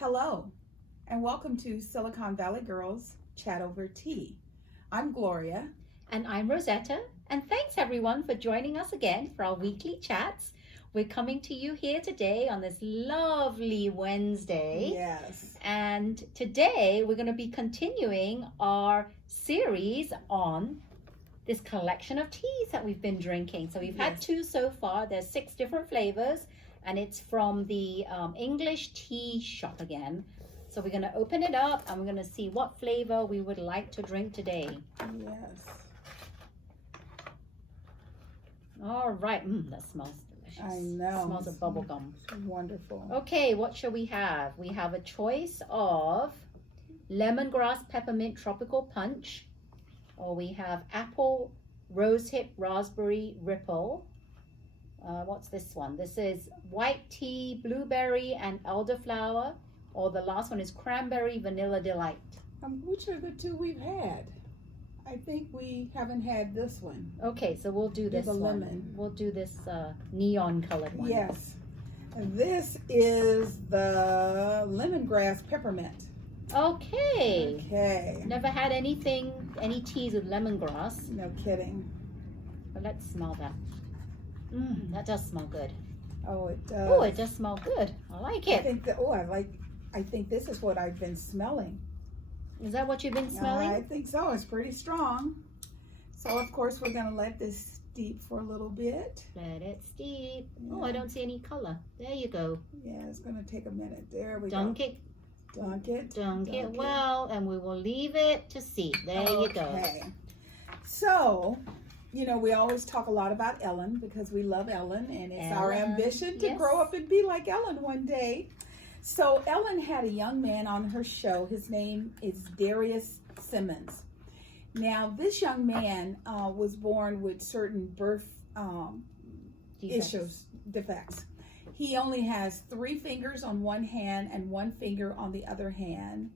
Hello, and welcome to Silicon Valley Girls Chat Over Tea. I'm Gloria. And I'm Rosetta, and thanks everyone for joining us again for our weekly chats. We're coming to you here today on this lovely Wednesday. Yes. And today we're going to be continuing our series on this collection of teas that we've been drinking. So we've had 2 so far. There's 6 different flavors, and it's from the English Tea Shop again. So we're going to open it up and we're going to see what flavor we would like to drink today. Yes. All right. That smells delicious. I know. It smells of bubble gum. Wonderful. Okay, what shall we have? We have a choice of lemongrass peppermint tropical punch, or we have apple rosehip raspberry ripple. What's this one? This is white tea, blueberry, and elderflower, or the last one is cranberry vanilla delight. Which are the 2 we've had? I think we haven't had this one. Okay, so we'll do this one. Lemon. We'll do this neon colored one. Yes. This is the lemongrass peppermint. Okay. Okay. Never had any teas with lemongrass. No kidding. But let's smell that. That does smell good. Oh, it does. Oh, it does smell good. I like it. I think this is what I've been smelling. Is that what you've been smelling? I think so. It's pretty strong. So, of course, we're going to let this steep for a little bit. Let it steep. Yeah. Oh, I don't see any color. There you go. Yeah, it's going to take a minute. There we Dunk go. it. Dunk it. Dunk it well, and we will leave it to steep. There you go. Okay. So, we always talk a lot about Ellen because we love Ellen, and it's our ambition to grow up and be like Ellen one day. So Ellen had a young man on her show. His name is Darius Simmons. Now, this young man was born with certain birth defects. He only has 3 fingers on one hand and 1 finger on the other hand.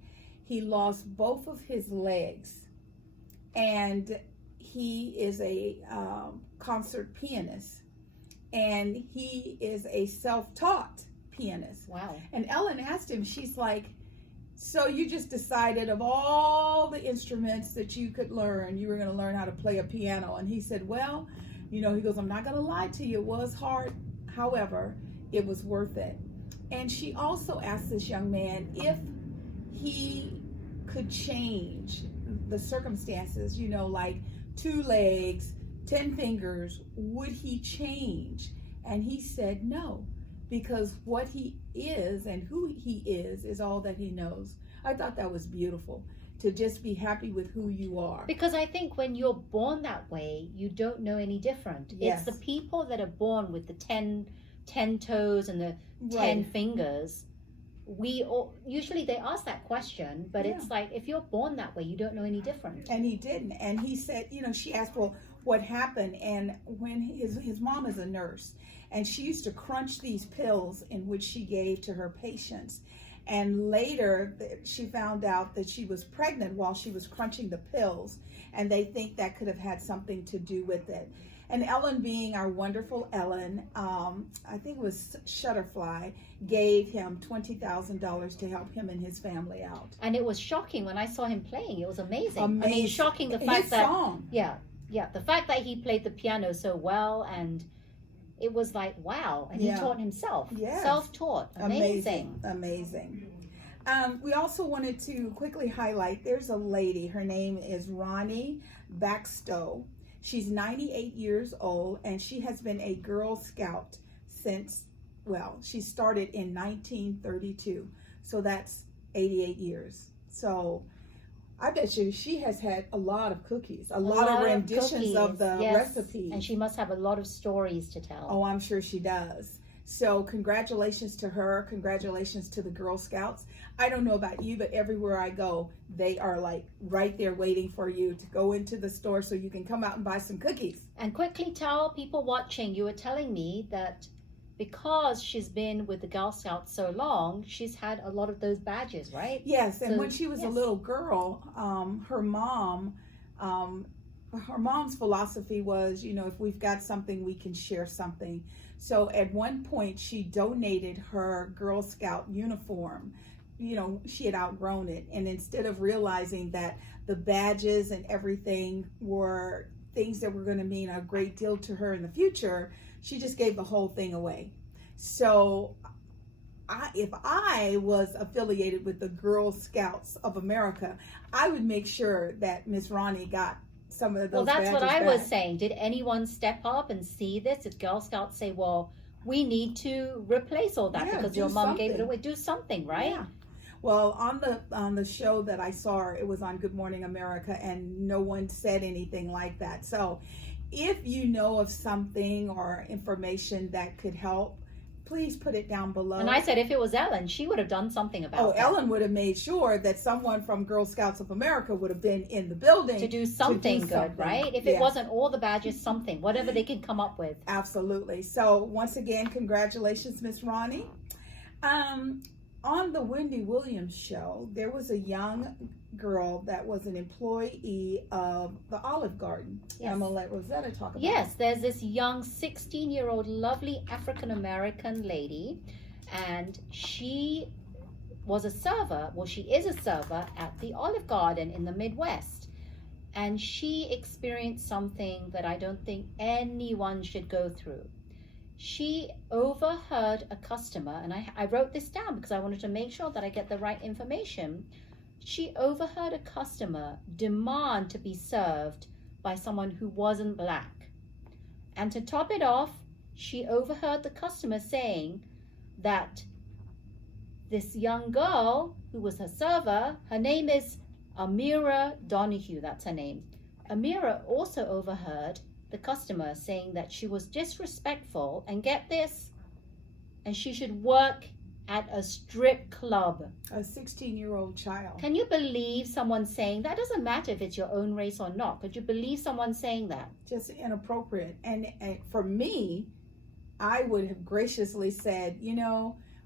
He lost both of his legs, and he is a concert pianist, and he is a self-taught pianist. Wow. And Ellen asked him, she's like, so you just decided of all the instruments that you could learn, you were going to learn how to play a piano? And he said, well, he goes, I'm not going to lie to you, it was hard. However, it was worth it. And she also asked this young man if he could change the circumstances, like 2 legs, 10 fingers, would he change? And he said no, because what he is and who he is all that he knows. I thought that was beautiful, to just be happy with who you are. Because I think when you're born that way, you don't know any different. Yes. It's the people that are born with the 10 toes and the 10 fingers. Usually they ask that question, but it's like, if you're born that way, you don't know any different. And he didn't. And he said, she asked, well, what happened? And when his mom is a nurse, and she used to crunch these pills in which she gave to her patients. And later she found out that she was pregnant while she was crunching the pills, and they think that could have had something to do with it. And Ellen, being our wonderful Ellen, I think it was Shutterfly, gave him $20,000 to help him and his family out. And it was shocking when I saw him playing. It was amazing. Amazing. I mean, shocking the fact his that song. Yeah, the fact that he played the piano so well, and it was like, wow. And he taught himself. Yes. Self-taught. Amazing. Amazing. We also wanted to quickly highlight, there's a lady, her name is Ronnie Backstow. She's 98 years old, and she has been a Girl Scout since, she started in 1932. So that's 88 years. So I bet you she has had a lot of cookies, a lot of renditions of the recipes. And she must have a lot of stories to tell. Oh, I'm sure she does. So congratulations to her. Congratulations to the Girl Scouts. I don't know about you, but everywhere I go, they are like right there waiting for you to go into the store so you can come out and buy some cookies. And quickly tell people watching, you were telling me that because she's been with the Girl Scouts so long, she's had a lot of those badges, right? Yes, and when she was a little girl, her mom's philosophy was, if we've got something, we can share something. So at one point, she donated her Girl Scout uniform, she had outgrown it. And instead of realizing that the badges and everything were things that were going to mean a great deal to her in the future, she just gave the whole thing away. So if I was affiliated with the Girl Scouts of America, I would make sure that Miss Ronnie got some of those. Well, that's what I back. was saying. Did anyone step up and see this? Did Girl Scouts say, well, we need to replace all that because your mom gave it away? Do something, right? Yeah. Well, on the show that I saw, it was on Good Morning America, and no one said anything like that. So if you know of something or information that could help, please put it down below. And I said if it was Ellen, she would have done something about it. Oh, Ellen would have made sure that someone from Girl Scouts of America would have been in the building to do something good, right? If it wasn't all the badges, something, whatever they can come up with. Absolutely. So once again, congratulations, Miss Ronnie. On the Wendy Williams show, there was a young girl that was an employee of the Olive Garden. Yes. I'm going to let Rosetta talk about Yes, there's this young 16-year-old lovely African-American lady, and she was a server. Well, she is a server at the Olive Garden in the Midwest. And she experienced something that I don't think anyone should go through. She overheard a customer, and I wrote this down because I wanted to make sure that I get the right information. She overheard a customer demand to be served by someone who wasn't black. And to top it off, she overheard the customer saying that this young girl who was her server, her name is Amira Donahue, that's her name. Amira also overheard the customer saying that she was disrespectful, and get this, and she should work at a strip club. A 16-year-old child. Can you believe someone saying that? Doesn't matter if it's your own race or not. Could you believe someone saying that? Just inappropriate. And for me, I would have graciously said,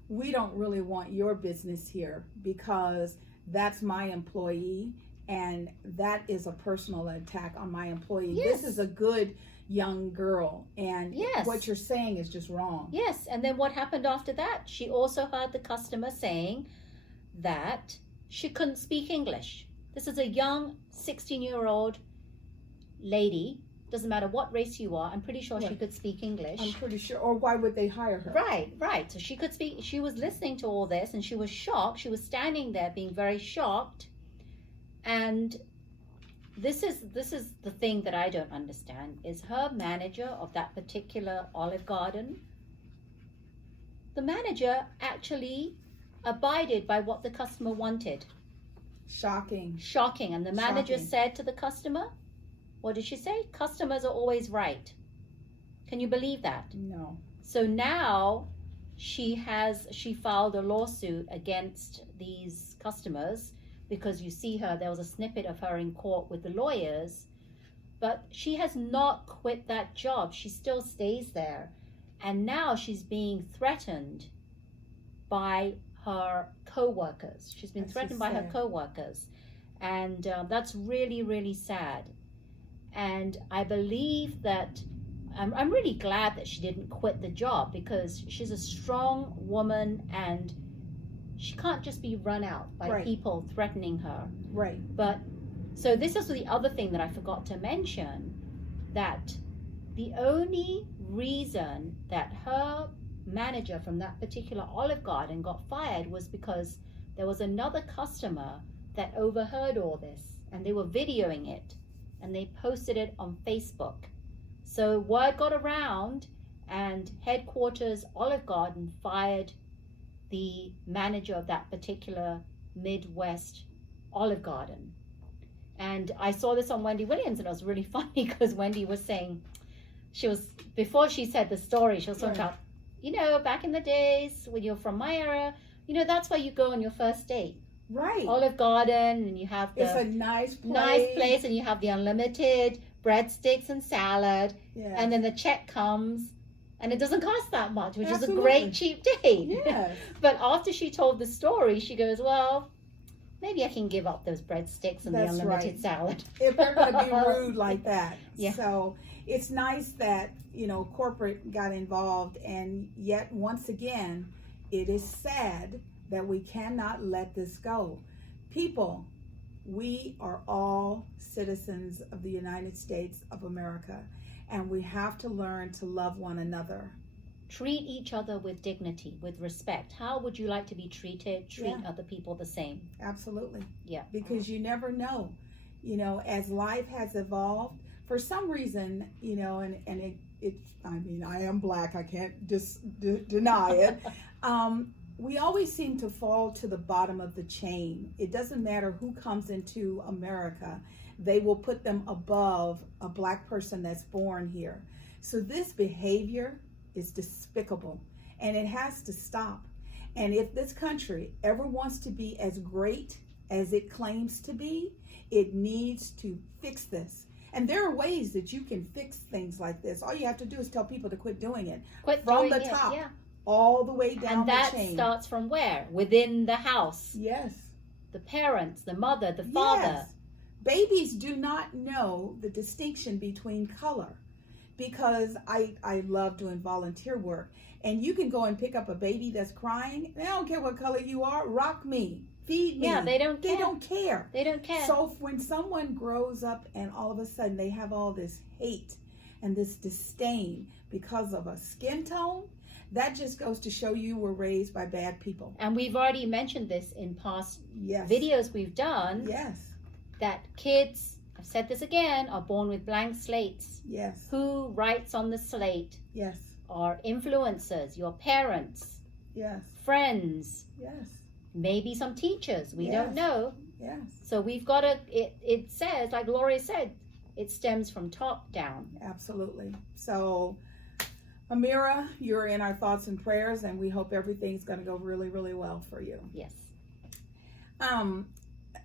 we don't really want your business here because that's my employee. And that is a personal attack on my employee. Yes. This is a good young girl. And yes. What you're saying is just wrong. Yes. And then what happened after that? She also heard the customer saying that she couldn't speak English. This is a young 16-year-old lady. Doesn't matter what race you are. I'm pretty sure she could speak English. I'm pretty sure. Or why would they hire her? Right. So she could speak. She was listening to all this and she was shocked. She was standing there being very shocked. And this is the thing that I don't understand, is her manager of that particular Olive Garden, the manager actually abided by what the customer wanted. Shocking. And the manager said to the customer, what did she say? Customers are always right. Can you believe that? No. So now she filed a lawsuit against these customers, because you see her, there was a snippet of her in court with the lawyers, but she has not quit that job. She still stays there. And now she's being threatened by her co-workers. She's been threatened by her co-workers. And that's really, really sad. And I believe that, I'm really glad that she didn't quit the job, because she's a strong woman and she can't just be run out by people threatening her. Right. But, so this is the other thing that I forgot to mention, that the only reason that her manager from that particular Olive Garden got fired was because there was another customer that overheard all this, and they were videoing it, and they posted it on Facebook. So word got around, and headquarters Olive Garden fired the manager of that particular Midwest Olive Garden. And I saw this on Wendy Williams, and it was really funny because Wendy was saying, before she said the story, she was talking about, back in the days when you're from my era, that's where you go on your first date. Right. Olive Garden, and you have it's a nice place, and you have the unlimited breadsticks and salad, and then the check comes, and it doesn't cost that much, which is a great cheap date. Yes. But after she told the story, she goes, well, maybe I can give up those breadsticks and the unlimited salad. If they're going to be rude like that. Yeah. So it's nice that, corporate got involved, and yet once again, it is sad that we cannot let this go. People, we are all citizens of the United States of America, and we have to learn to love one another. Treat each other with dignity, with respect. How would you like to be treated? Treat Yeah. other people the same. Absolutely. Yeah. Because you never know, as life has evolved, for some reason, and I am black, I can't just deny it. We always seem to fall to the bottom of the chain. It doesn't matter who comes into America, they will put them above a black person that's born here. So this behavior is despicable, and it has to stop. And if this country ever wants to be as great as it claims to be, it needs to fix this. And there are ways that you can fix things like this. All you have to do is tell people to quit doing it. From the top, all the way down the chain. And that starts from where? Within the house. Yes. The parents, the mother, the father. Yes. Babies do not know the distinction between color, because I love doing volunteer work. And you can go and pick up a baby that's crying. They don't care what color you are. Rock me. Feed me. Yeah, they don't care. They don't care. They don't care. So when someone grows up and all of a sudden they have all this hate and this disdain because of a skin tone, that just goes to show you were raised by bad people. And we've already mentioned this in past Yes. videos we've done. Yes. That kids, I've said this again, are born with blank slates. Yes. Who writes on the slate Yes. are influencers, your parents, Yes. friends, Yes. maybe some teachers. We Yes. don't know. Yes. So we've got to, it says, like Gloria said, it stems from top down. Absolutely. So, Amira, you're in our thoughts and prayers, and we hope everything's going to go really, really well for you. Yes.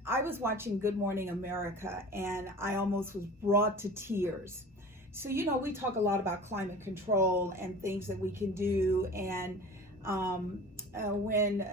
I was watching Good Morning America, and I almost was brought to tears. So, we talk a lot about climate control and things that we can do. And when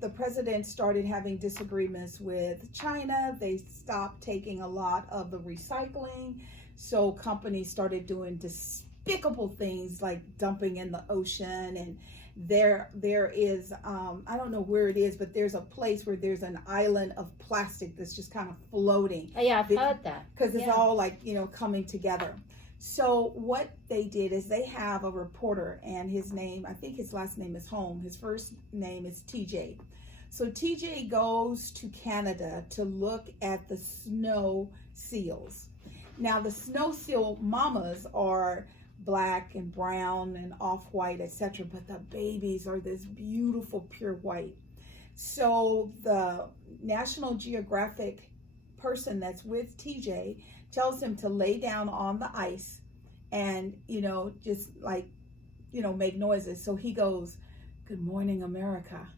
the president started having disagreements with China, they stopped taking a lot of the recycling. So companies started doing despicable things like dumping in the ocean. And there is, I don't know where it is, but there's a place where there's an island of plastic that's just kind of floating. Oh, yeah, I've heard that. Because it's all like, coming together. So what they did is they have a reporter, and his name, I think his last name is Holm. His first name is TJ. So TJ goes to Canada to look at the snow seals. Now the snow seal mamas are black and brown and off-white, etc., but the babies are this beautiful pure white. So the National Geographic person that's with TJ tells him to lay down on the ice and, just like, make noises. So he goes, "Good morning, America."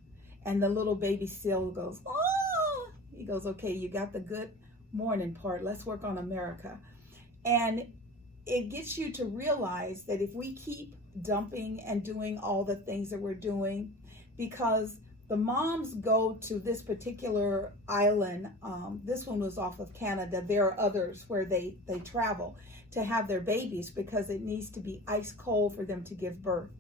And the little baby seal goes, "Oh!" He goes, "Okay, you got the good morning part. Let's work on America." And it gets you to realize that if we keep dumping and doing all the things that we're doing, because the moms go to this particular island, this one was off of Canada. There are others where they travel to have their babies because it needs to be ice cold for them to give birth.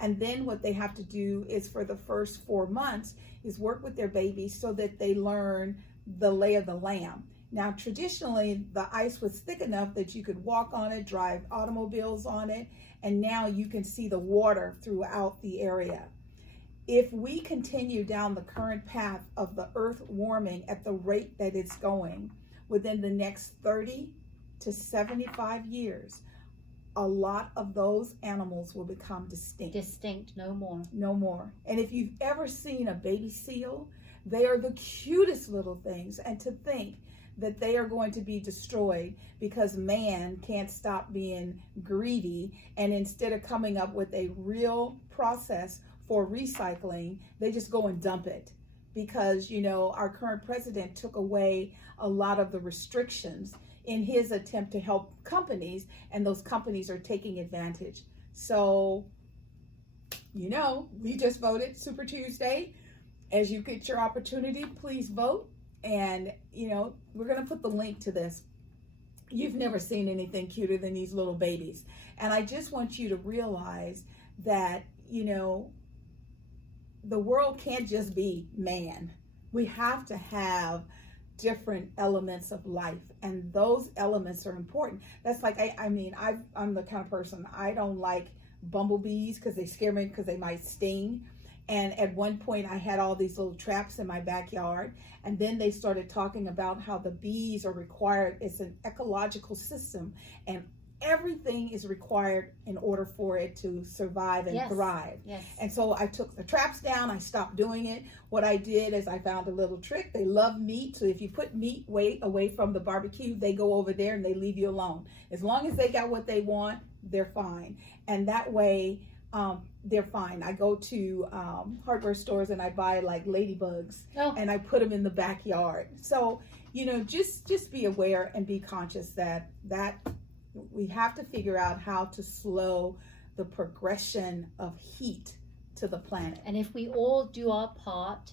And then what they have to do is for the first 4 months is work with their babies so that they learn the lay of the land. Now, traditionally, the ice was thick enough that you could walk on it, drive automobiles on it, and now you can see the water throughout the area. If we continue down the current path of the earth warming at the rate that it's going, within the next 30 to 75 years, a lot of those animals will become distinct. Distinct, no more. No more. And if you've ever seen a baby seal, they are the cutest little things. And to think that they are going to be destroyed because man can't stop being greedy, and instead of coming up with a real process for recycling, they just go and dump it. Because, our current president took away a lot of the restrictions in his attempt to help companies, and those companies are taking advantage. So, we just voted Super Tuesday. As you get your opportunity, please vote. And, we're going to put the link to this. You've never seen anything cuter than these little babies. And I just want you to realize that, the world can't just be man. We have to have different elements of life, and those elements are important. That's like, I'm the kind of person, I don't like bumblebees because they scare me because they might sting. And at one point I had all these little traps in my backyard, and then they started talking about how the bees are required. It's an ecological system, and everything is required in order for it to survive and thrive. Yes. And so I took the traps down. I stopped doing it. What I did is I found a little trick. They love meat. So if you put meat way away from the barbecue, they go over there and they leave you alone. As long as they got what they want, they're fine. And that way, they're fine. I go to hardware stores and I buy like ladybugs, and I put them in the backyard. So, just be aware and be conscious that we have to figure out how to slow the progression of heat to the planet. And if we all do our part,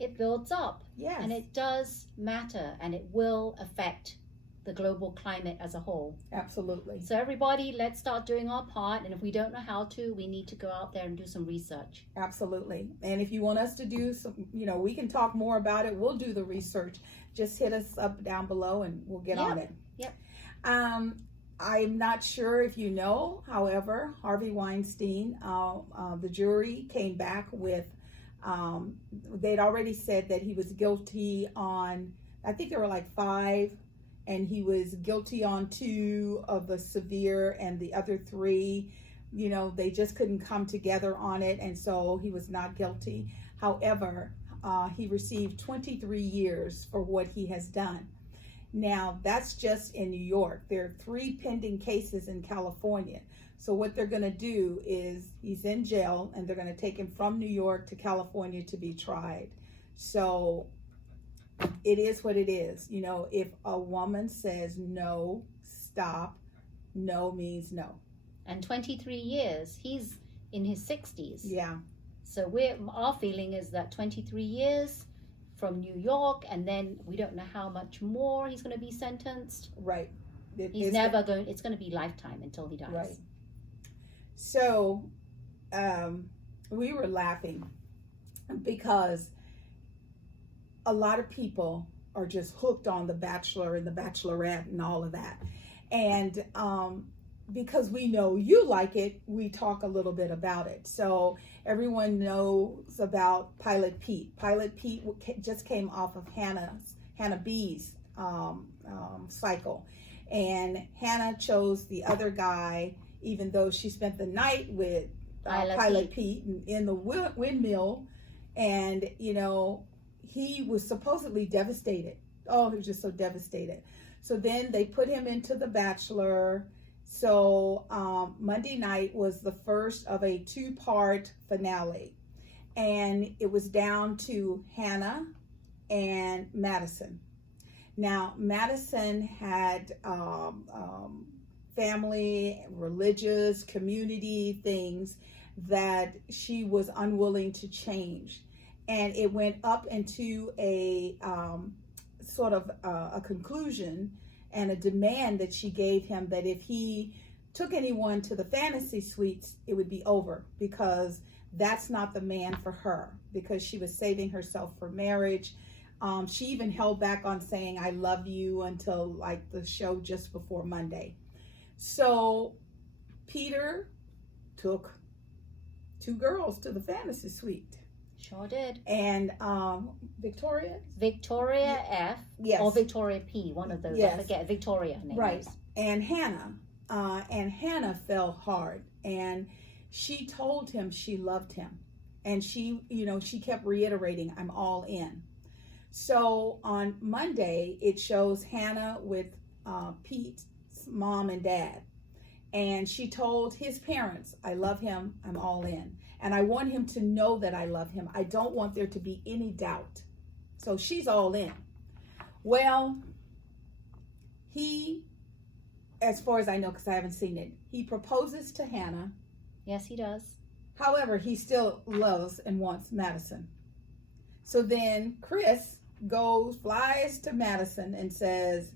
it builds up. Yes. And it does matter, and it will affect the global climate as a whole. Absolutely. So everybody, let's start doing our part. And if we don't know how to, we need to go out there and do some research. Absolutely. And if you want us to do some, we can talk more about it. We'll do the research. Just hit us up down below and we'll get on it. Yep. I'm not sure if you know, however, Harvey Weinstein, the jury came back with, they'd already said that he was guilty on, I think there were like 5, and he was guilty on 2 of the severe, and the other 3, they just couldn't come together on it, and so he was not guilty. However, he received 23 years for what he has done. Now, that's just in New York. There are 3 pending cases in California. So what they're going to do is, he's in jail, and they're going to take him from New York to California to be tried. So it is what it is. If a woman says no, stop, no means no. And 23 years, he's in his 60s. Yeah. So our feeling is that 23 years from New York, and then we don't know how much more he's going to be sentenced. Right. It's going to be lifetime until he dies. Right. So we were laughing because a lot of people are just hooked on The Bachelor and The Bachelorette and all of that. And because we know you like it, we talk a little bit about it. So everyone knows about Pilot Pete. Pilot Pete just came off of Hannah B's cycle. And Hannah chose the other guy, even though she spent the night with Pilot Pete in the windmill. And, he was supposedly devastated. Oh, he was just so devastated. So then they put him into The Bachelor. So Monday night was the first of a 2-part finale. And it was down to Hannah and Madison. Now, Madison had family, religious, community things that she was unwilling to change. And it went up into a sort of a conclusion and a demand that she gave him that if he took anyone to the fantasy suites, it would be over, because that's not the man for her, because she was saving herself for marriage. She even held back on saying, I love you, until like the show just before Monday. So Peter took 2 girls to the fantasy suite. Sure did. And Victoria F. Yes. Or Victoria P. One of those. Yes. I forget. Victoria. Her name right. is. And Hannah. And Hannah fell hard. And she told him she loved him. And she kept reiterating, I'm all in. So on Monday, it shows Hannah with Pete's mom and dad. And she told his parents, I love him, I'm all in. And I want him to know that I love him. I don't want there to be any doubt. So she's all in. Well, he, as far as I know, because I haven't seen it, he proposes to Hannah. Yes, he does. However, he still loves and wants Madison. So then Chris flies to Madison and says,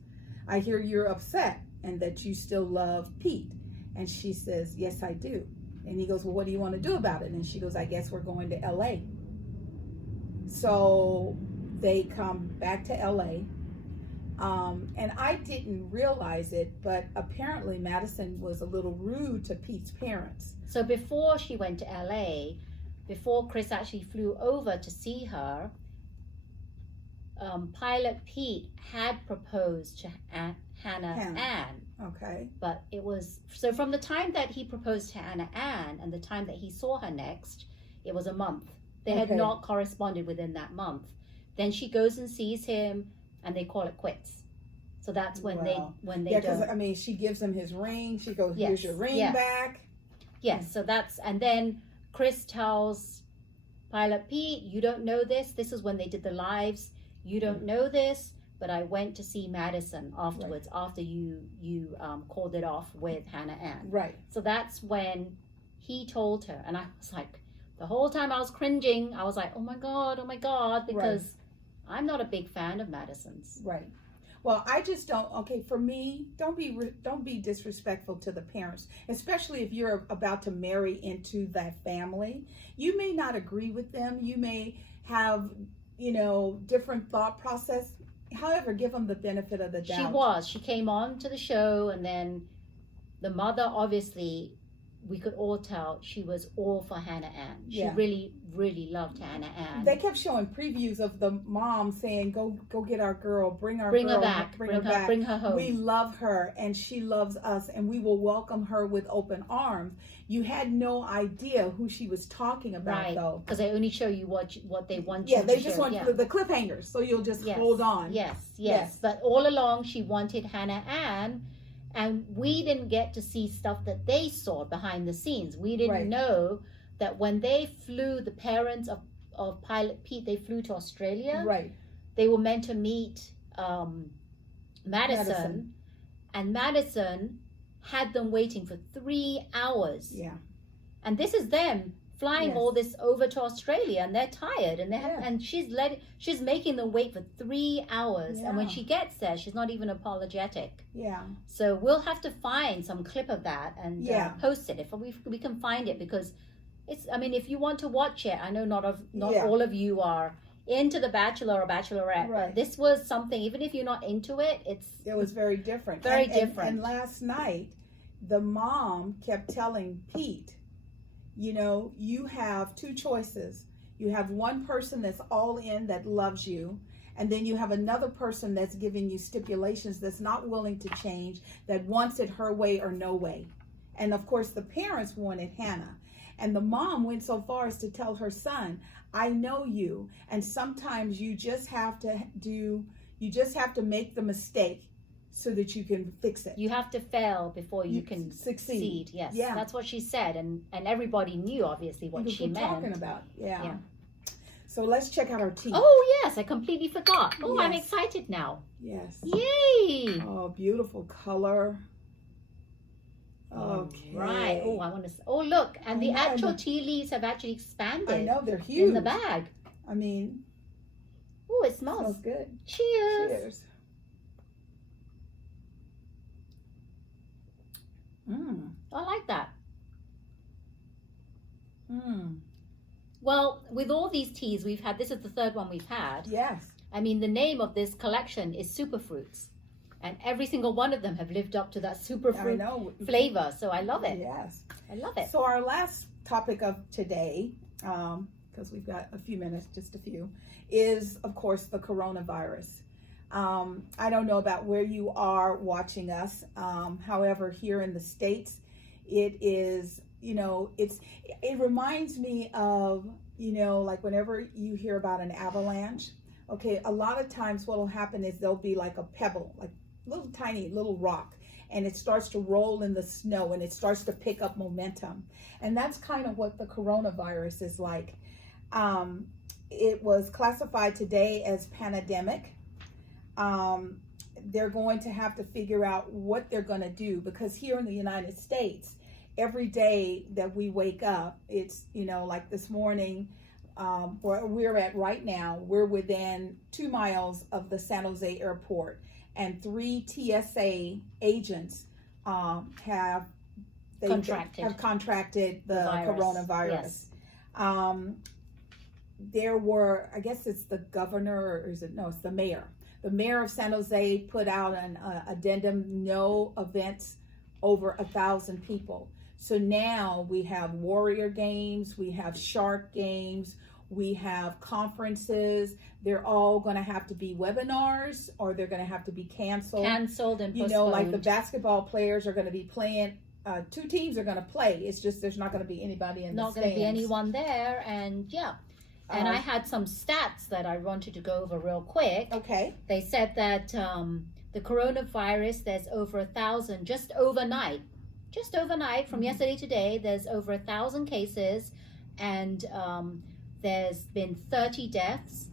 I hear you're upset and that you still love Pete. And she says, yes, I do. And he goes, well, what do you want to do about it? And she goes, I guess we're going to LA. So they come back to LA. And I didn't realize it, but apparently Madison was a little rude to Pete's parents. So before she went to LA, before Chris actually flew over to see her, Pilot Pete had proposed to Hannah Ann. Okay. But it was, so from the time that he proposed to Hannah Ann and the time that he saw her next, it was a month. They had not corresponded within that month. Then she goes and sees him, and they call it quits. So that's when they yeah, because I mean, she gives him his ring. She goes, here's your ring back. Yes, so that's, and then Chris tells Pilot Pete, you don't know this. This is when they did the lives. You don't know this, but I went to see Madison afterwards, after you called it off with Hannah Ann. Right. So that's when he told her, and I was like, the whole time I was cringing. I was like, oh my God, because I'm not a big fan of Madison's. Right. Well, I just don't. Okay, for me, don't be disrespectful to the parents, especially if you're about to marry into that family. You may not agree with them. You may have, different thought process. However, give them the benefit of the doubt. She came on to the show, and then the mother, obviously, we could all tell she was all for Hannah Ann. She really, really loved Hannah Ann. They kept showing previews of the mom saying, "Go get our girl, bring her back, bring her home. We love her, and she loves us, and we will welcome her with open arms." You had no idea who she was talking about, though, because they only show you what they want. Yeah, they just want the cliffhangers, so you'll just hold on. Yes. But all along, she wanted Hannah Ann. And we didn't get to see stuff that they saw behind the scenes. We didn't know that when they flew, the parents of Pilot Pete, they flew to Australia. Right. They were meant to meet Madison. And Madison had them waiting for 3 hours. Yeah. And this is them flying all this over to Australia, and they're tired, and and she's making them wait for 3 hours, and when she gets there, she's not even apologetic. Yeah. So we'll have to find some clip of that and post it if we can find it, because it's. I mean, if you want to watch it, I know not all of you are into the Bachelor or Bachelorette. But this was something. Even if you're not into it, it was very different. Very different. And last night, the mom kept telling Pete, you have two choices. You have one person that's all in, that loves you, and then you have another person that's giving you stipulations, that's not willing to change, that wants it her way or no way. And of course, the parents wanted Hannah. And the mom went so far as to tell her son, I know you, and sometimes you just have to make the mistake so that you can fix it. You have to fail before you can succeed. Yes, that's what she said, and everybody knew obviously what she meant. Talking about, yeah. So let's check out our tea. Oh yes, I completely forgot. Oh, I'm excited now. Yes. Yay! Oh, beautiful color. Okay. Right. Oh, I want to. Oh, look, and the actual tea leaves have actually expanded. I know, they're huge in the bag. I mean. Oh, it smells good. Cheers. Cheers. I like that. Well, with all these teas we've had, this is the third one we've had. Yes. I mean, the name of this collection is Superfruits, and every single one of them have lived up to that superfruit flavor. So I love it. Yes. I love it. So our last topic of today, because we've got a few minutes, just a few, is of course the coronavirus. I don't know about where you are watching us. However, here in the States, it is, it reminds me of, like whenever you hear about an avalanche, okay, a lot of times what will happen is there'll be like a pebble, like little tiny little rock, and it starts to roll in the snow, and it starts to pick up momentum. And that's kind of what the coronavirus is like. It was classified today as pandemic. They're going to have to figure out what they're going to do, because here in the United States, every day that we wake up, it's, like this morning, where we're at right now, we're within 2 miles of the San Jose airport, and 3 TSA agents have they have contracted the coronavirus. Yes. There were, I guess it's the governor, or is it, no, it's the mayor. The mayor of San Jose put out an addendum, no events over 1,000 people. So now we have Warrior games, we have Shark games, we have conferences. They're all going to have to be webinars, or they're going to have to be canceled. Canceled and postponed. You know, like the basketball players are going to be playing. 2 teams are going to play. It's just there's not going to be anybody in the stands. Not going to be anyone there, and yeah. And I had some stats that I wanted to go over real quick. Okay. They said that the coronavirus, there's over 1,000 just overnight from yesterday to today. There's over 1,000 cases, and there's been 30 deaths.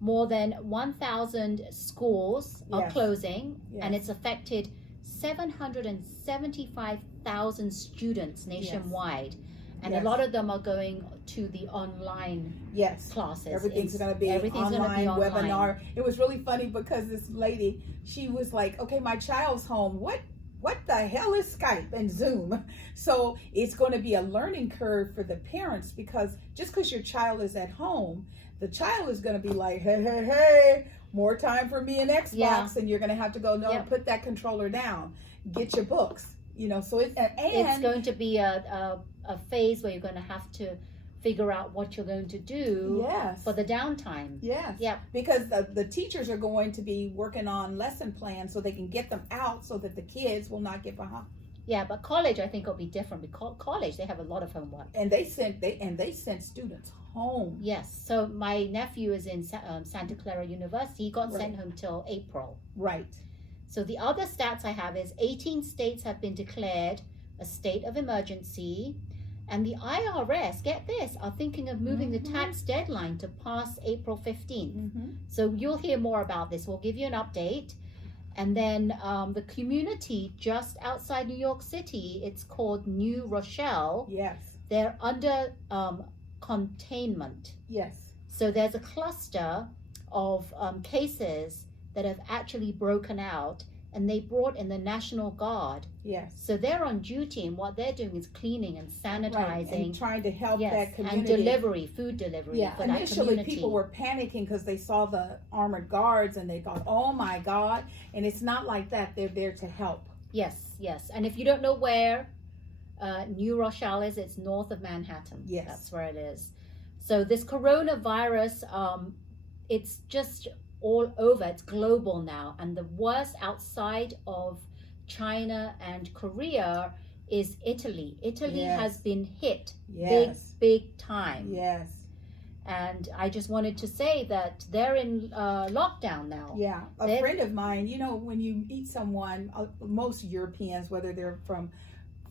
More than 1,000 schools are closing, and it's affected 775,000 students nationwide. And a lot of them are going to the online classes. Everything's going to be online, webinar. It was really funny because this lady, she was like, okay, my child's home. What the hell is Skype and Zoom? So it's going to be a learning curve for the parents, because just because your child is at home, the child is going to be like, hey, more time for me and Xbox. And you're going to have to go, no, put that controller down. Get your books. You know, so it's going to be a phase where you're going to have to figure out what you're going to do for the downtime. Yes. Yeah. Because the teachers are going to be working on lesson plans so they can get them out so that the kids will not get behind. Yeah, but college I think will be different, because college they have a lot of homework. And they sent students home. Yes. So my nephew is in Santa Clara University. He got sent home till April. Right. So the other stats I have is 18 states have been declared a state of emergency, and the IRS, get this, are thinking of moving the tax deadline to past April 15th. So you'll hear more about this. We'll give you an update. And then the community just outside New York City, it's called New Rochelle. Yes. They're under containment. Yes. So there's a cluster of cases that have actually broken out, and they brought in the National Guard. Yes. So they're on duty, and what they're doing is cleaning and sanitizing. And trying to help that community. And food delivery for that initially community. People were panicking because they saw the armored guards, and they thought, oh my God. And it's not like that. They're there to help. Yes. And if you don't know where New Rochelle is, it's north of Manhattan. Yes. That's where it is. So this coronavirus, it's just all over. It's global now, and the worst outside of China and Korea is Italy. Italy has been hit big time. Yes. And I just wanted to say that they're in lockdown now. Yeah. A friend of mine, you know, when you meet someone, most Europeans, whether they're from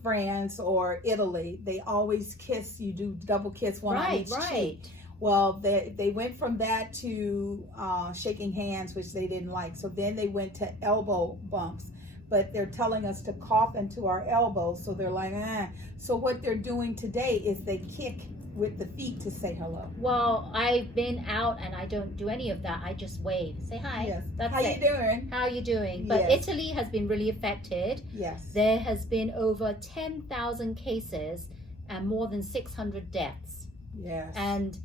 France or Italy, they always kiss. You do double kiss one on each cheek. Well, they went from that to shaking hands, which they didn't like. So then they went to elbow bumps. But they're telling us to cough into our elbows. So they're like, So what they're doing today is they kick with the feet to say hello. Well, I've been out and I don't do any of that. I just wave. Say hi. Yes. That's How you doing? How you doing? But Italy has been really affected. Yes. There has been over 10,000 cases and more than 600 deaths. Yes. And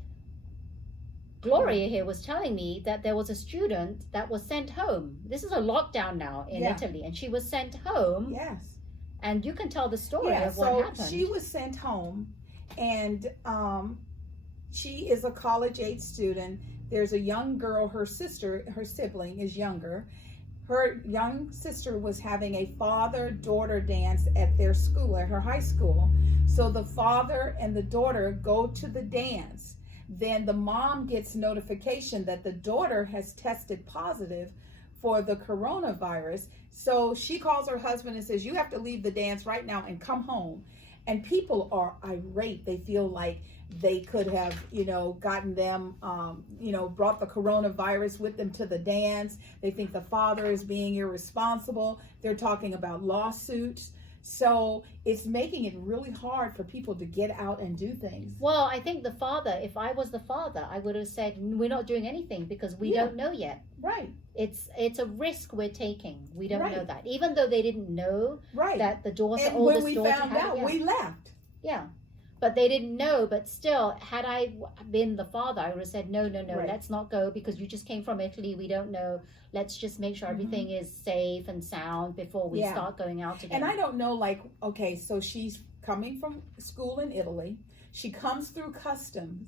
Gloria here was telling me that there was a student that was sent home. This is a lockdown now in Italy, and she was sent home. Yes. And you can tell the story of what happened. She was sent home, and she is a college-age student. There's a young girl, her sibling is younger. Her young sister was having a father-daughter dance at their school, at her high school. So the father and the daughter go to the dance. Then the mom gets notification that the daughter has tested positive for the coronavirus. So she calls her husband and says, you have to leave the dance right now and come home. And people are irate. They feel like they could have, gotten them, brought the coronavirus with them to the dance. They think the father is being irresponsible. They're talking about lawsuits. So it's making it really hard for people to get out and do things. Well, I think the father, if I was the father, I would have said, we're not doing anything because we don't know yet. Right. It's a risk we're taking. We don't Right. know that. Even though they didn't know Right. that the daughter, And oldest when we daughter found had out, it. Yeah. we left. Yeah. But they didn't know. But still, had I been the father, I would have said, no, Right. let's not go because you just came from Italy. We don't know. Let's just make sure everything is safe and sound before we start going out again. And I don't know, like, okay, so she's coming from school in Italy. She comes through customs.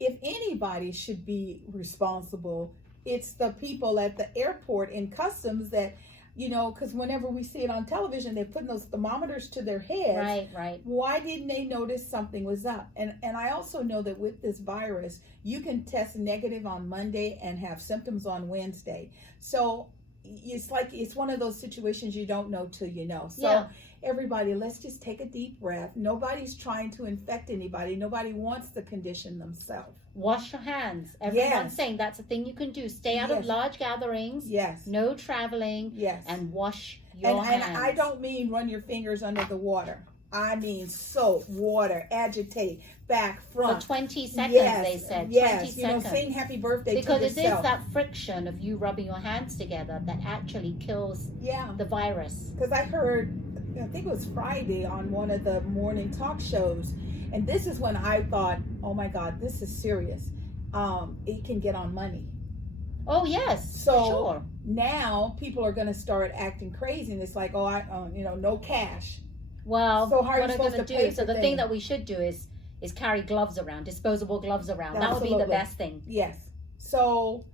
If anybody should be responsible, it's the people at the airport in customs that, you know, because whenever we see it on television, they're putting those thermometers to their heads. Right. Why didn't they notice something was up? And I also know that with this virus, you can test negative on Monday and have symptoms on Wednesday. So it's like, it's one of those situations you don't know till you know. So everybody, let's just take a deep breath. Nobody's trying to infect anybody. Nobody wants the condition themselves. Wash your hands. Everyone's saying that's a thing you can do. Stay out of large gatherings. Yes. No traveling. Yes. And wash your hands. And I don't mean run your fingers under the water. I mean soap, water, agitate, back, front. For 20 seconds, they said. 20 seconds. You know, sing happy birthday because to it yourself. is that friction of you rubbing your hands together that actually kills the virus. Because I heard, I think it was Friday on one of the morning talk shows, and this is when I thought, oh my God, this is serious. It can get on money. Oh yes, so for sure. Now people are going to start acting crazy, and it's like, no cash. Well, so how are what you are supposed going to to pay do? So the thing that we should do is carry gloves around, disposable gloves around. That would be the best thing. Yes. So,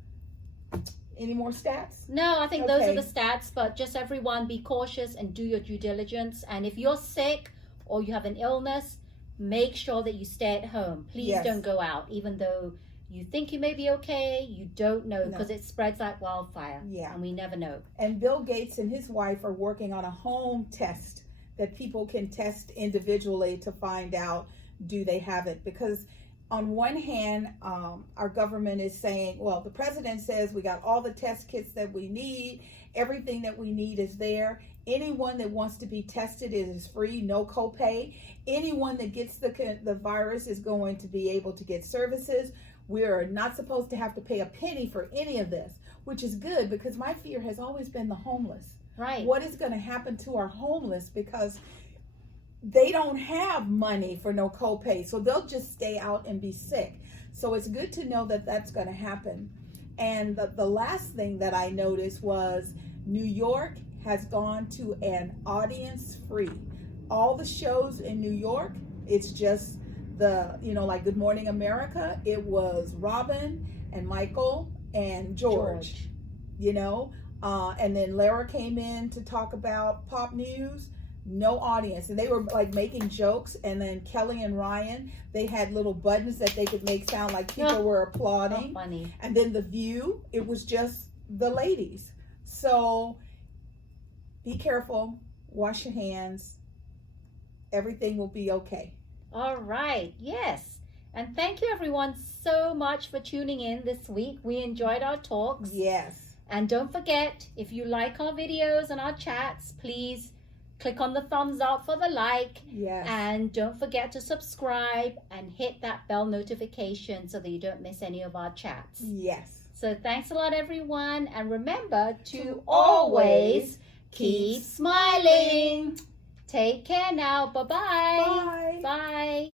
any more stats? No, I think those are the stats. But just everyone be cautious and do your due diligence. And if you're sick or you have an illness, make sure that you stay at home. Please don't go out, even though you think you may be okay. You don't know because it spreads like wildfire. Yeah. And we never know. And Bill Gates and his wife are working on a home test that people can test individually to find out, do they have it? Because on one hand, our government is saying, well, the president says we got all the test kits that we need. Everything that we need is there. Anyone that wants to be tested, it is free, no copay. Anyone that gets the virus is going to be able to get services. We are not supposed to have to pay a penny for any of this, which is good because my fear has always been the homeless. Right. What is going to happen to our homeless because they don't have money for no copay, so they'll just stay out and be sick. So it's good to know that that's going to happen. And the last thing that I noticed was New York has gone to an audience free. All the shows in New York, it's just like Good Morning America, it was Robin and Michael and George. And then Lara came in to talk about pop news. No audience, and they were like making jokes. And then Kelly and Ryan, they had little buttons that they could make sound like people were applauding. Oh, funny. And then The View, it was just the ladies. So be careful, wash your hands, everything will be okay. All right, yes. And thank you everyone so much for tuning in this week. We enjoyed our talks. Yes. And don't forget, if you like our videos and our chats, please click on the thumbs up for the like. Yes. And don't forget to subscribe and hit that bell notification so that you don't miss any of our chats. Yes. So thanks a lot, everyone. And remember to always keep smiling. Take care now. Bye-bye. Bye. Bye.